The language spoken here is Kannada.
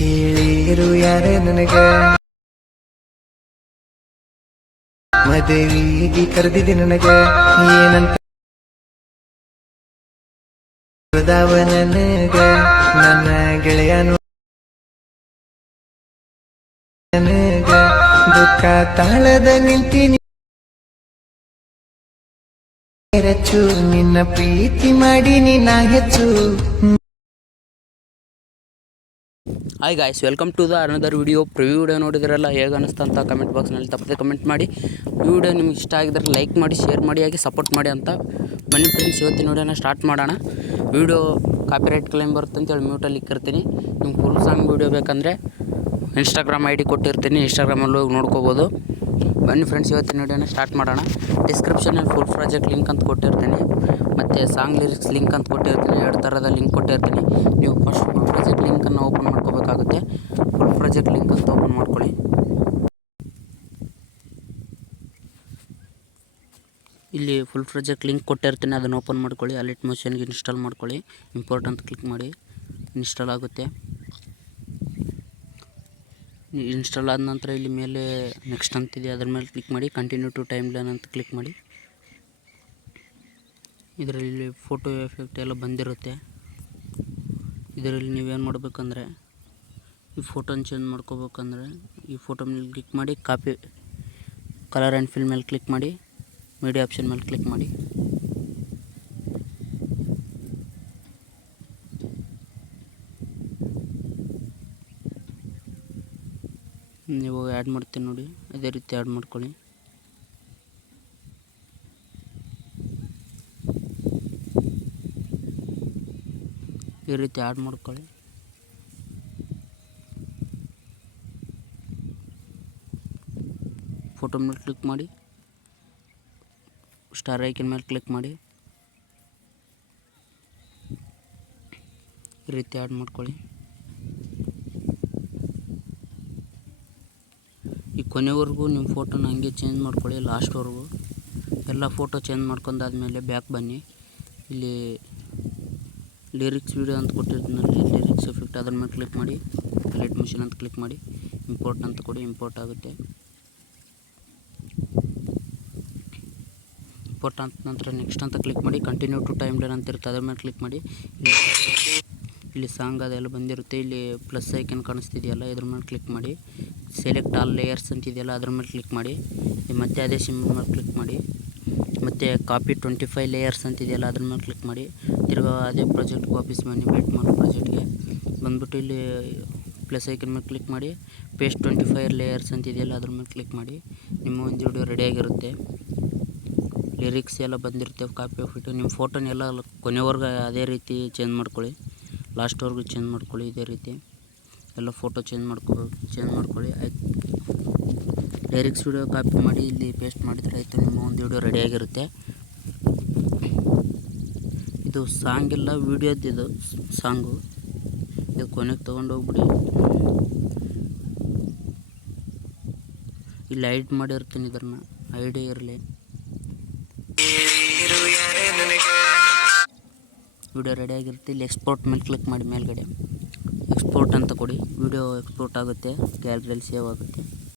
ಕೇಳಿರು ಯಾರ ನನಗ ಮದುವೆಗೆ ಕರೆದಿದೆ ನನಗ ಏನಂತ ನನಗ ನನ್ನ ಗೆಳೆಯನು ನನಗ ದುಃಖ ತಾಳದ ನಿಂತೀನಿ ಹೆಚ್ಚು ನಿನ್ನ ಪ್ರೀತಿ ಮಾಡಿ ನಿನ್ನ ಹೆಚ್ಚು. Hi guys, welcome to the another video. Preview video ನೋಡಿದ್ರಲ್ಲ ಹೇಗೆ ಅನಿಸ್ತಾ ಅಂತ ಕಮೆಂಟ್ ಬಾಕ್ಸ್ನಲ್ಲಿ ತಪ್ಪದೆ ಕಮೆಂಟ್ ಮಾಡಿ. ಈ ವಿಡಿಯೋ ನಿಮ್ಗೆ ಇಷ್ಟ ಆಗಿದ್ರೆ ಲೈಕ್ ಮಾಡಿ, ಶೇರ್ ಮಾಡಿ, ಹಾಗೆ ಸಪೋರ್ಟ್ ಮಾಡಿ ಅಂತ. ಬನ್ನಿ ಫ್ರೆಂಡ್ಸ್, ಇವತ್ತಿನ ವಿಡಿಯೋನ ಸ್ಟಾರ್ಟ್ ಮಾಡೋಣ. ವಿಡಿಯೋ ಕಾಪಿರೈಟ್ ಕ್ಲೈಮ್ ಬರುತ್ತೆ ಅಂತೇಳಿ ಮ್ಯೂಟಲ್ಲಿ ಇಕ್ಕಿರ್ತೀನಿ. ನಿಮ್ಗೆ ಫುಲ್ ಸಾಂಗ್ ವಿಡಿಯೋ ಬೇಕಂದರೆ ಇನ್ಸ್ಟಾಗ್ರಾಮ್ ID ಕೊಟ್ಟಿರ್ತೀನಿ, ಇನ್ಸ್ಟಾಗ್ರಾಮಲ್ಲಿ ಹೋಗಿ ನೋಡ್ಕೋಬೋದು. ಬನ್ನಿ ಫ್ರೆಂಡ್ಸ್, ಇವತ್ತಿನ ವಿಡಿಯೋನ ಸ್ಟಾರ್ಟ್ ಮಾಡೋಣ. ಡಿಸ್ಕ್ರಿಪ್ಷನಲ್ಲಿ ಫುಲ್ ಪ್ರಾಜೆಕ್ಟ್ ಲಿಂಕ್ ಅಂತ ಕೊಟ್ಟಿರ್ತೀನಿ, ಮತ್ತು ಸಾಂಗ್ ಲಿರಿಕ್ಸ್ ಲಿಂಕ್ ಅಂತ ಕೊಟ್ಟಿರ್ತೀನಿ. 2 ಥರದ ಲಿಂಕ್ ಕೊಟ್ಟಿರ್ತೀನಿ. ನೀವು ಫಸ್ಟ್ ಫುಲ್ ಪ್ರಾಜೆಕ್ಟ್ ಲಿಂಕನ್ನು ಓಪನ್ ಮಾಡ್ಕೋಬೇಕಾಗುತ್ತೆ. ಫುಲ್ ಪ್ರಾಜೆಕ್ಟ್ ಲಿಂಕ್ ಅಂತ ಓಪನ್ ಮಾಡ್ಕೊಳ್ಳಿ. ಇಲ್ಲಿ ಫುಲ್ ಪ್ರಾಜೆಕ್ಟ್ ಲಿಂಕ್ ಕೊಟ್ಟಿರ್ತೀನಿ, ಅದನ್ನು ಓಪನ್ ಮಾಡ್ಕೊಳ್ಳಿ. ಅಲಿಟ್ ಮೋಷನ್ಗೆ ಇನ್ಸ್ಟಾಲ್ ಮಾಡ್ಕೊಳ್ಳಿ. ಇಂಪೋರ್ಟ್ ಅಂತ ಕ್ಲಿಕ್ ಮಾಡಿ, ಇನ್ಸ್ಟಾಲ್ ಆಗುತ್ತೆ. ಇನ್ಸ್ಟಾಲ್ ಆದ ನಂತರ ಇಲ್ಲಿ ಮೇಲೆ ನೆಕ್ಸ್ಟ್ ಅಂತಿದೆ, ಅದ್ರ ಮೇಲೆ ಕ್ಲಿಕ್ ಮಾಡಿ. ಕಂಟಿನ್ಯೂ ಟು ಟೈಮ್ ಲೈನ್ ಅಂತ ಕ್ಲಿಕ್ ಮಾಡಿ. ಇದರಲ್ಲಿ ಫೋಟೋ ಎಫೆಕ್ಟ್ ಎಲ್ಲ ಬಂದಿರುತ್ತೆ. ಇದರಲ್ಲಿ ನೀವೇನು ಮಾಡಬೇಕಂದ್ರೆ, ಈ ಫೋಟೋನ ಚೇಂಜ್ ಮಾಡ್ಕೋಬೇಕಂದ್ರೆ ಈ ಫೋಟೋ ಮೇಲೆ ಕ್ಲಿಕ್ ಮಾಡಿ, ಕಾಪಿ ಕಲರ್ ಆ್ಯಂಡ್ ಫಿಲ್ ಮೇಲೆ ಕ್ಲಿಕ್ ಮಾಡಿ, ಮೀಡಿಯಾ ಆಪ್ಷನ್ ಮೇಲೆ ಕ್ಲಿಕ್ ಮಾಡಿ. ನೀವು ಆ್ಯಡ್ ಮಾಡ್ತೀನಿ ನೋಡಿ, ಅದೇ ರೀತಿ ಆ್ಯಡ್ ಮಾಡ್ಕೊಳ್ಳಿ. ಈ ರೀತಿ ಆ್ಯಡ್ ಮಾಡ್ಕೊಳ್ಳಿ. ಫೋಟೋ ಮೇಲೆ ಕ್ಲಿಕ್ ಮಾಡಿ, ಸ್ಟಾರ್ ಐಕನ್ ಮೇಲೆ ಕ್ಲಿಕ್ ಮಾಡಿ, ಈ ರೀತಿ ಆ್ಯಡ್ ಮಾಡ್ಕೊಳ್ಳಿ. ಈ ಕೊನೆವರೆಗೂ ನಿಮ್ಮ ಫೋಟೋನ ಹಂಗೆ ಚೇಂಜ್ ಮಾಡ್ಕೊಳ್ಳಿ, ಲಾಸ್ಟ್ವರೆಗೂ. ಎಲ್ಲ ಫೋಟೋ ಚೇಂಜ್ ಮಾಡ್ಕೊಂಡಾದ್ಮೇಲೆ ಬ್ಯಾಕ್ ಬನ್ನಿ. ಇಲ್ಲಿ ಲಿರಿಕ್ಸ್ ವಿಡಿಯೋ ಅಂತ ಕೊಟ್ಟಿರ್ತೀನಲ್ಲಿ ಲಿರಿಕ್ಸ್ ಎಫೆಕ್ಟ್, ಅದ್ರ ಮೇಲೆ ಕ್ಲಿಕ್ ಮಾಡಿ. ಅಲೈಟ್ ಮೋಷನ್ ಅಂತ ಕ್ಲಿಕ್ ಮಾಡಿ, ಇಂಪೋರ್ಟ್ ಅಂತ ಕೊಡಿ. ಇಂಪೋರ್ಟ್ ಆಗುತ್ತೆ. ಇಂಪೋರ್ಟ್ ಅಂತ ನಂತರ ನೆಕ್ಸ್ಟ್ ಅಂತ ಕ್ಲಿಕ್ ಮಾಡಿ. ಕಂಟಿನ್ಯೂ ಟು ಟೈಮ್ ಲೈನ್ ಅಂತ ಇರುತ್ತೆ, ಅದ್ರ ಮೇಲೆ ಕ್ಲಿಕ್ ಮಾಡಿ. ಇಲ್ಲಿ ಸಾಂಗ್ ಅದೆಲ್ಲ ಬಂದಿರುತ್ತೆ. ಇಲ್ಲಿ ಪ್ಲಸ್ ಐಕನ್ ಕಾಣಿಸ್ತಿದೆಯಲ್ಲ, ಇದ್ರ ಮೇಲೆ ಕ್ಲಿಕ್ ಮಾಡಿ. ಸೆಲೆಕ್ಟ್ ಆಲ್ ಲೇಯರ್ಸ್ ಅಂತಿದೆಯಲ್ಲ, ಅದ್ರ ಮೇಲೆ ಕ್ಲಿಕ್ ಮಾಡಿ. ಮತ್ತೆ ಅದೇ ಸಿಂಬಲ್ ಮೇಲೆ ಕ್ಲಿಕ್ ಮಾಡಿ. ಮತ್ತು ಕಾಪಿ 25 ಲೇಯರ್ಸ್ ಅಂತಿದೆಯಲ್ಲ, ಅದ್ರ ಮೇಲೆ ಕ್ಲಿಕ್ ಮಾಡಿ. ತಿರ್ಗಾ ಅದೇ ಪ್ರಾಜೆಕ್ಟ್ಗೆ ವಾಪಸ್ ಬನ್ನಿ. ಬೇಟ್ ಮಾಡೋ ಪ್ರಾಜೆಕ್ಟ್ಗೆ ಬಂದ್ಬಿಟ್ಟು ಇಲ್ಲಿ ಪ್ಲಸ್ ಐಕನ್ ಮೇಲೆ ಕ್ಲಿಕ್ ಮಾಡಿ. ಪೇಸ್ಟ್ 25 ಲೇಯರ್ಸ್ ಅಂತಿದೆಯಲ್ಲ, ಅದ್ರ ಮೇಲೆ ಕ್ಲಿಕ್ ಮಾಡಿ. ನಿಮ್ಮ ಒಂದು ವಿಡಿಯೋ ರೆಡಿಯಾಗಿರುತ್ತೆ. ಲಿರಿಕ್ಸ್ ಎಲ್ಲ ಬಂದಿರುತ್ತೆ, ಕಾಪಿ ಫಿಟ್ಟು. ನಿಮ್ಮ ಫೋಟೋನೆಲ್ಲ ಕೊನೆವರೆಗೂ ಅದೇ ರೀತಿ ಚೇಂಜ್ ಮಾಡ್ಕೊಳ್ಳಿ, ಲಾಸ್ಟ್ವರೆಗೂ ಚೇಂಜ್ ಮಾಡ್ಕೊಳ್ಳಿ. ಇದೇ ರೀತಿ ಎಲ್ಲ ಫೋಟೋ ಚೇಂಜ್ ಮಾಡ್ಕೊಳ್ಳಿ. ಆಯ್ತು, ಲಿರಿಕ್ಸ್ ವಿಡಿಯೋ ಕಾಪಿ ಮಾಡಿ ಇಲ್ಲಿ ಪೇಸ್ಟ್ ಮಾಡಿದರೆ ಆಯಿತು, ನಿಮ್ಮ ಒಂದು ವಿಡಿಯೋ ರೆಡಿಯಾಗಿರುತ್ತೆ. ಇದು ಸಾಂಗ್ ಇಲ್ಲ, ವಿಡಿಯೋದಿದು ಸಾಂಗು. ಇದು ಕೊನೆಗೆ ತೊಗೊಂಡು ಹೋಗ್ಬಿಡಿ. ಇಲ್ಲಿ ಹೈಡ್ ಮಾಡಿರ್ತೀನಿ, ಇದನ್ನು ಐಡಿಯಾ ಇರಲಿ. ವಿಡಿಯೋ ರೆಡಿಯಾಗಿರುತ್ತೆ. ಇಲ್ಲಿ ಎಕ್ಸ್ಪೋರ್ಟ್ ಮೇಲೆ ಕ್ಲಿಕ್ ಮಾಡಿ, ಮೇಲ್ಗಡೆ ಎಕ್ಸ್ಪೋರ್ಟ್ ಅಂತ ಕೊಡಿ. ವಿಡಿಯೋ ಎಕ್ಸ್ಪೋರ್ಟ್ ಆಗುತ್ತೆ, ಗ್ಯಾಲರಿಯಲ್ಲಿ ಸೇವ್ ಆಗುತ್ತೆ.